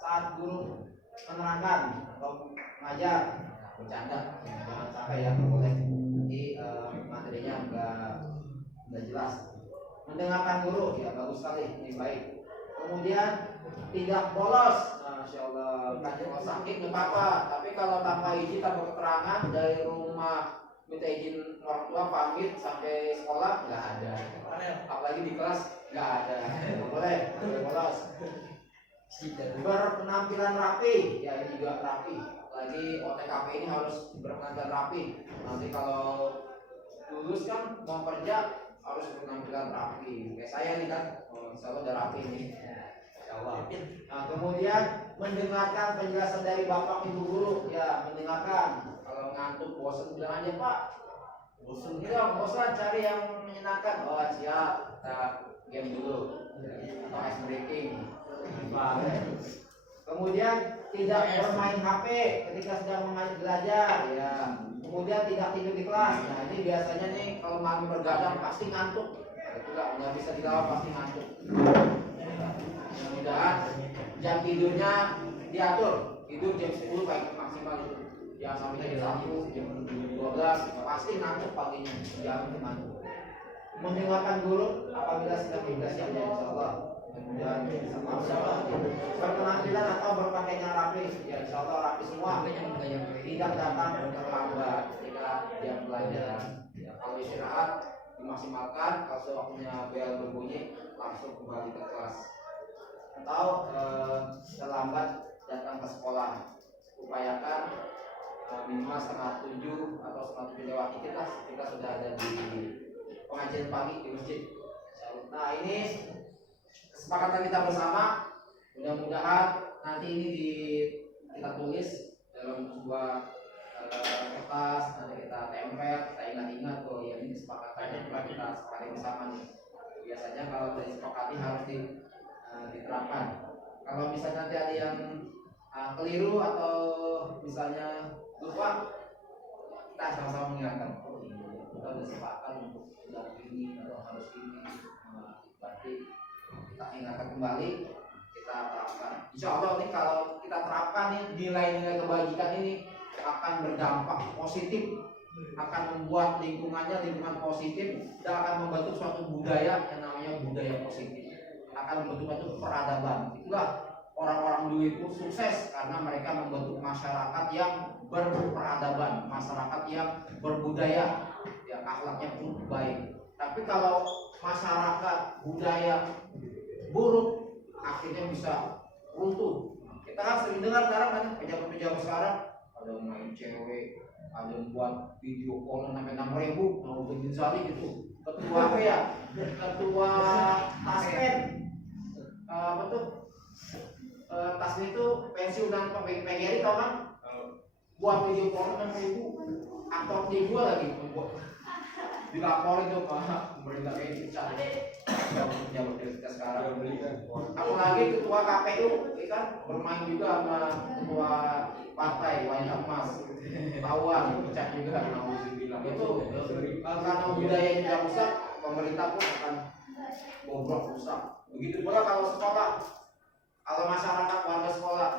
saat guru menerangkan atau mengajar, bercanda jangan sampai ya, boleh nanti materinya nggak jelas. Mendengarkan guru ya bagus sekali, ini baik. Kemudian tidak bolos, masya Allah. Kalau sakit nggak apa-apa, tapi kalau tanpa izin tanpa keterangan dari rumah minta izin orang tua pamit sampai sekolah nggak ada, apalagi di kelas nggak ada, nggak boleh bolos. Berpenampilan rapi, ya ini juga rapi. Lagi OTKP ini harus berpenampilan rapi. Nanti kalau lulus kan mau kerja harus berpenampilan rapi. Kayak saya nih kan, insya Allah udah rapi nih. Insya Allah. Nah, kemudian mendengarkan penjelasan dari bapak ibu guru, ya mendengarkan. Kalau ngantuk bosan bilang aja Pak. Bosan bosan cari yang menyenangkan. Oh siap, kita game dulu atau ice breaking. Kemudian tidak bermain HP ketika sedang belajar ya. Kemudian tidak tidur di kelas. Nah ini biasanya nih kalau malam bergadang pasti ngantuk. Itu nggak bisa dilawan, pasti ngantuk. Mudah-mudahan jam tidurnya diatur. Tidur jam 10 paling maksimal itu. Jangan sampai jam 1, jam 12 pasti ngantuk paginya. Jangan ngantuk. Mendengarkan guru apabila sedang belajar ya insyaallah. Kemudian berpenampilan atau berpakaian rapi, ya insya Allah rapi semua. Tidak datang terlambat ketika jam pelajaran. Ya, kalau istirahat dimaksimalkan, kalau sewaktunya bel berbunyi langsung kembali ke kelas. Atau terlambat datang ke sekolah, upayakan minimal 6:30 atau 6:30 lewat kita sudah ada di pengajian pagi di masjid. Nah ini kesepakatan kita bersama, mudah-mudahan nanti ini kita tulis dalam sebuah kertas, nanti kita tempel, kita ingat-ingat bahwa ya ini kesepakatannya telah kita sepakati bersama nih. Biasanya kalau sudah disepakati harus diterapkan. Kalau misalnya nanti ada yang keliru atau misalnya lupa, kita sama-sama mengingatkan. Oh iya, kita sudah sepakat untuk sudah ini atau harus ini. Berarti kita ingatkan kembali, kita terapkan. Insya Allah ini kalau kita terapkan nih nilai-nilai kebajikan ini akan berdampak positif, akan membuat lingkungan positif dan akan membentuk suatu budaya yang namanya budaya positif, akan membentuk suatu peradaban. Itulah orang-orang dulu itu sukses karena mereka membentuk masyarakat yang berperadaban, masyarakat yang berbudaya, yang akhlaknya pun baik. Tapi kalau masyarakat budaya buruk, akhirnya bisa runtuh. Kita kan sering dengar sekarang kan pejabat-pejabat sekarang ada yang main cewek, ada yang buat video call sampai 6.000, mau bikin sehari gitu. Ketua apa ya? Ketua Taspen, apa tuh? Tasbih itu pensiunan PGRI tau kan? Buat video porno 6.000, aktor dijual lagi, dilaporin tuh Pak pemerintah Indonesia jalur kita sekarang. Apalagi ketua KPU, ya kan bermain juga sama ketua partai Wayang Emas, tahuan pecah juga. Itu karena budaya juga rusak, pemerintah pun akan bobrok rusak. Begitu pula kalau sekolah, kalau masyarakat warga sekolah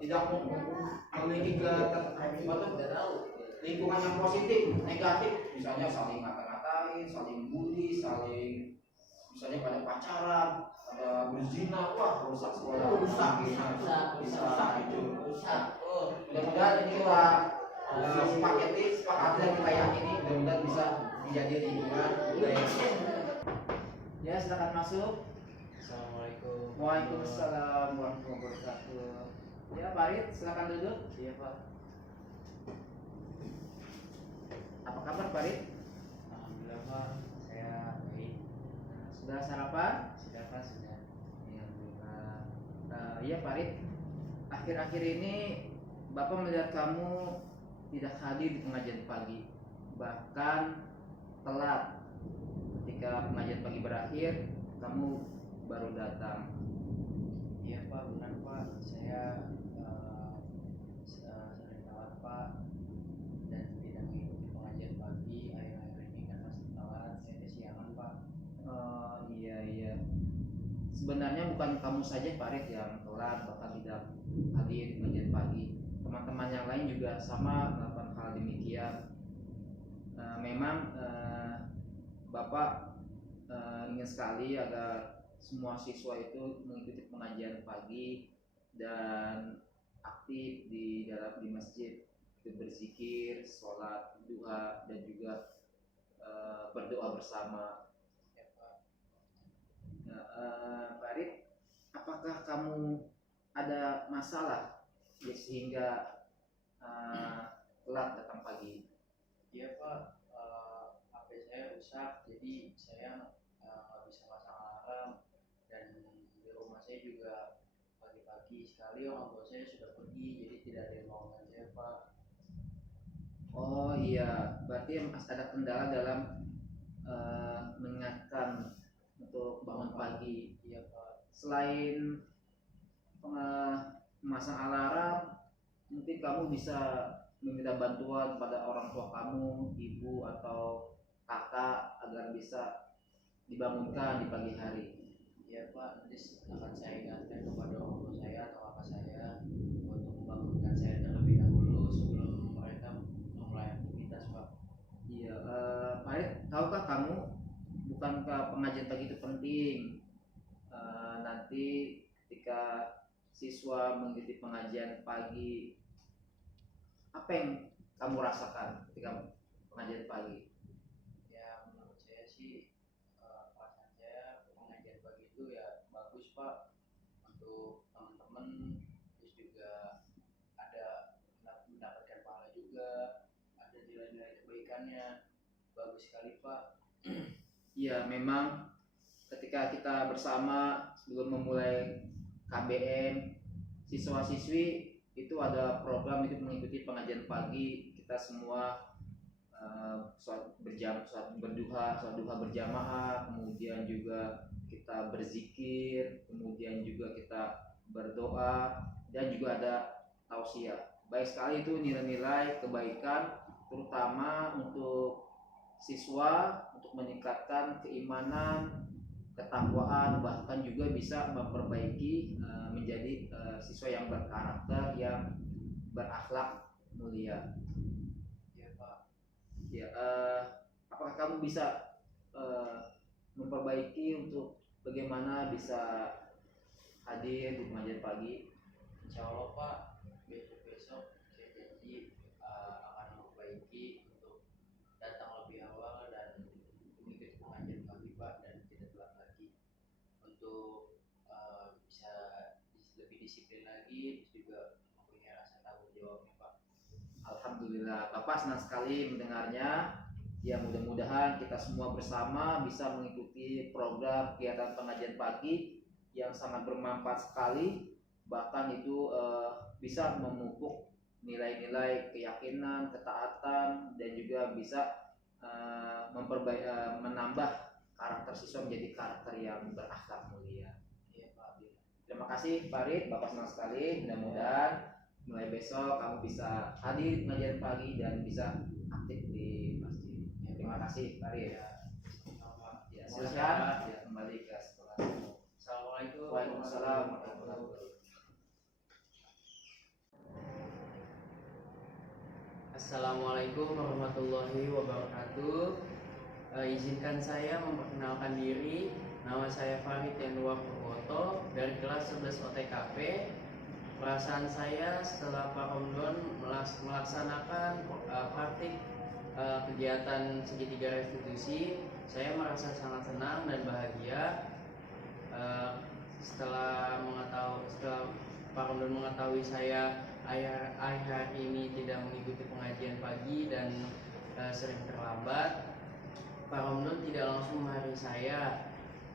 tidak memiliki lingkungan yang positif, negatif, misalnya saling ngata-ngatain, saling bully, saling misalnya pada pacaran, ada berzina, wah rusak sekolah, rusak, bisa hancur. Mudah-mudahan inilah sepakat dan kita yakini, mudah-mudahan bisa menjadi lingkungan budaya. Ya, silakan masuk. Assalamualaikum. Waalaikumsalam warahmatullahi wabarakatuh. Ya, Farid, silakan duduk. Iya Pak. Apa kabar, Farid? Alhamdulillah Pak. Saya baik. Sudah sarapan? Sudah Pak, sudah. Alhamdulillah. Iya, Farid. Akhir-akhir ini Bapak melihat kamu tidak hadir di pengajian pagi, bahkan telat. Ketika pengajian pagi berakhir, kamu baru datang. Iya Pak, benar Pak. Saya sering telat Pak dan tidak mengikuti pengajian pagi akhir-akhir ini karena telat. Saya kesiangan Pak. Iya. Sebenarnya bukan kamu saja Farid yang telat bahkan tidak hadir di pengajian pagi. Teman-teman yang lain juga sama melakukan hal demikian. Memang Bapak ingin sekali agar semua siswa itu mengikuti pengajian pagi dan aktif di masjid, itu berzikir, sholat duha dan juga berdoa bersama. Ya Pak. Farid, apakah kamu ada masalah sehingga telat datang pagi? Iya Pak. HP saya rusak, jadi saya nggak bisa pasang alarm dan di rumah saya juga pagi-pagi sekali orang tua saya sudah pergi, jadi tidak ada yang bangunkan saya Pak. Oh iya, berarti ada kendala dalam mengingatkan untuk bangun pagi. Iya Pak. Selain memasang alarm, mungkin kamu bisa meminta bantuan pada orang tua kamu, ibu atau kakak agar bisa dibangunkan di pagi hari. Iya Pak, nanti akan saya ingatkan kepada orang tua saya atau kakak saya untuk membangunkan saya terlebih dahulu sebelum mereka memulai aktivitas Pak. Iya, Farid, tahukah kamu, bukankah pengajian pagi itu penting? Nanti ketika siswa mengikuti pengajian pagi, apa yang kamu rasakan ketika pengajian pagi? Ya menurut saya sih perasaan saya pengajian pagi itu ya bagus Pak untuk teman-teman, terus juga ada mendapatkan pahala juga, ada nilai-nilai kebaikannya, bagus sekali Pak. Iya, memang ketika kita bersama sebelum memulai KBM, siswa-siswi itu ada program itu mengikuti pengajian pagi. Kita semua sholat berduha berjamaah, kemudian juga kita berzikir, kemudian juga kita berdoa dan juga ada tausiah. Baik sekali itu nilai-nilai kebaikan, terutama untuk siswa untuk meningkatkan keimanan, ketakwaan, bahkan juga bisa memperbaiki menjadi siswa yang berkarakter, yang berakhlak mulia. Ya Pak. Ya, apakah kamu bisa memperbaiki untuk bagaimana bisa hadir di pengajian pagi? Insya Allah Pak, besok-besok saya janji akan memperbaiki untuk datang lebih awal dan mengikuti pengajian pagi Pak dan tidak telat lagi untuk bisa lebih disiplin lagi, terus juga mempunyai rasa tanggung jawabnya Pak. Alhamdulillah, Bapak senang sekali mendengarnya. Ya, mudah-mudahan kita semua bersama bisa mengikuti program kegiatan pengajian pagi yang sangat bermanfaat sekali, bahkan itu bisa memupuk nilai-nilai keyakinan, ketaatan, dan juga bisa menambah karakter siswa menjadi karakter yang berakhlak mulia. Ya, Pak. Terima kasih Farid, Bapak senang sekali. Mudah-mudahan mulai besok kamu bisa hadir pengajian pagi dan bisa aktif di masjid. Ya, terima kasih Farid. Ya, silakan ya, kembali ke sekolah. Assalamualaikum. Waalaikumsalam warahmatullahi wabarakatuh. Assalamualaikum warahmatullahi wabarakatuh. Izinkan saya memperkenalkan diri. Nama saya Farid Yanuar Purwoto dari kelas 11 OTKP. Perasaan saya setelah Pak Romdon melaksanakan praktik kegiatan segitiga restitusi, saya merasa sangat senang dan bahagia. Setelah Pak Romdon mengetahui saya akhir hari ini tidak mengikuti pengajian pagi dan sering terlambat, Pak Romdon tidak langsung memarahi saya.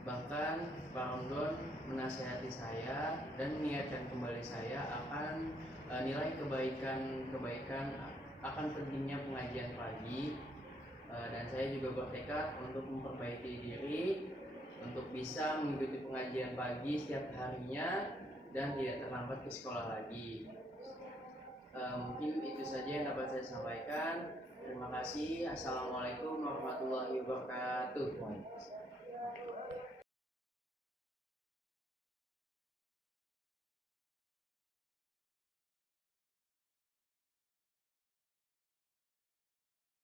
Bahkan Pak Romdon menasihati saya dan mengingatkan kembali saya akan nilai kebaikan akan pentingnya pengajian pagi, dan saya juga bertekad untuk memperbaiki diri untuk bisa mengikuti pengajian pagi setiap harinya dan tidak terlambat ke sekolah lagi. Mungkin itu saja yang dapat saya sampaikan. Terima kasih. Assalamualaikum warahmatullahi wabarakatuh.